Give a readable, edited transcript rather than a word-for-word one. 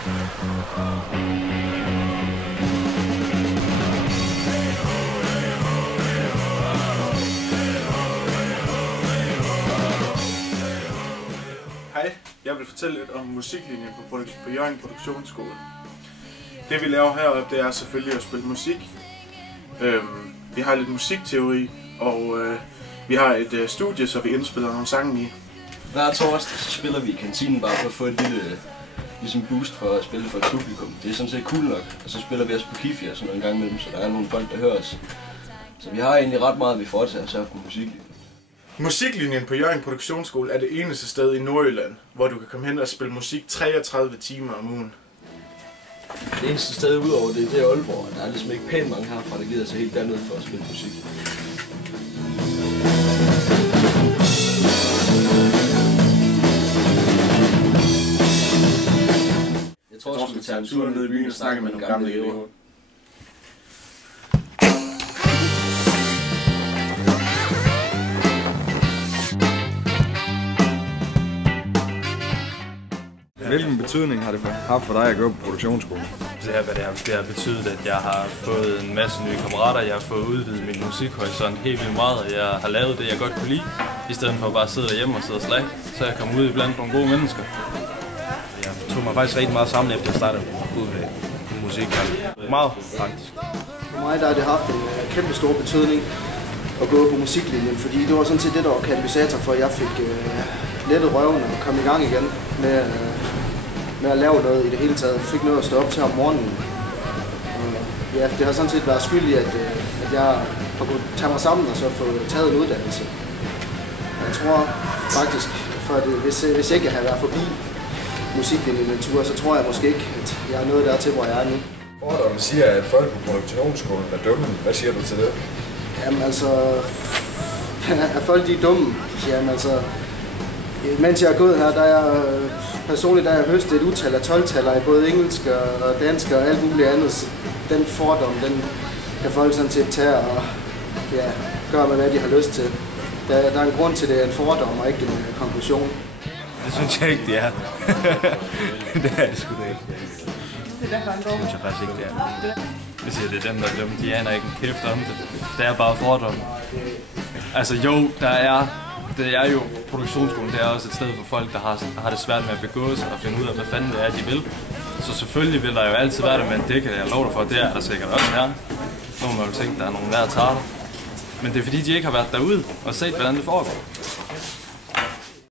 Hej, jeg vil fortælle lidt om musiklinjen på Hjørring Produktionsskole. Det vi laver heroppe, det er selvfølgelig at spille musik. Vi har lidt musikteori, og vi har et studie, så vi indspiller nogle sange i. Hver torsdag så spiller vi i kantinen bare for at få et lille ligesom boost for at spille for et publikum. Det er sådan set cool nok, og så spiller vi også på Kifi og sådan noget en gang imellem, så der er nogle folk, der hører os. Så vi har egentlig ret meget, vi foretager os her på musiklinjen. Musiklinjen på Hjørring Produktionsskole er det eneste sted i Nordjylland, hvor du kan komme hen og spille musik 33 timer om ugen. Det eneste sted udover det er Aalborg, og der er ligesom ikke pænt mange herfra, der gider sig helt dernede for at spille musik. Jeg tror også, vi tager en tur ned i byen og snakke med nogle gamle elever. Hvilken betydning har det haft for dig at gå på produktionsskole? Det har betydet, at jeg har fået en masse nye kammerater, jeg har fået udvidet min musikhorisont helt vildt meget, og jeg har lavet det, jeg godt kunne lide, i stedet for at bare sidde derhjemme og sidde og slag, så jeg kom ud blandt nogle gode mennesker. Jeg tog mig faktisk rigtig meget sammen, efter jeg startede ud med musik. Meget faktisk. For mig der har det haft en kæmpe stor betydning at gå på musiklinjen, fordi det var sådan set det, der var katalysator for, at jeg fik lettet røven og kom i gang igen med at lave noget i det hele taget. Jeg fik noget at stå op til om morgenen. Ja, det har sådan set været skyld i, at jeg har kunnet tage mig sammen og så få taget en uddannelse. Jeg tror faktisk, hvis jeg ikke havde været forbi musiklinjen en tur, så tror jeg måske ikke, at jeg er nået dertil, hvor jeg er nu. Fordomme siger, at folk på produktionsskolen er dumme. Hvad siger du til det? Jamen altså, at folk de er dumme. Jamen altså, mens jeg er gået her, der er jeg personligt der har jeg høstet et utal af 12-taller i både engelsk og dansk og alt muligt andet. Så den fordom, den kan folk sådan set tage og gøre med, hvad de har lyst til. Der er en grund til, det er en fordom og ikke en konklusion. Det synes jeg ikke, det er. Det er det sgu da ikke. Det er derfor, han går. Det synes jeg faktisk ikke, det er. Jeg siger, det er dem, der er dumme. De aner ikke en kæft om det. Det er bare fordom. Altså jo, det er jo produktionsskolen, det er også et sted for folk, der har det svært med at begå sig og finde ud af, hvad fanden det er, de vil. Så selvfølgelig vil der jo altid være det, men det kan jeg love dig for, det er der sikkert også her. Nogle må jo tænke, der er nogle værre tarter. Men det er fordi, de ikke har været derude og set, hvordan det foregår.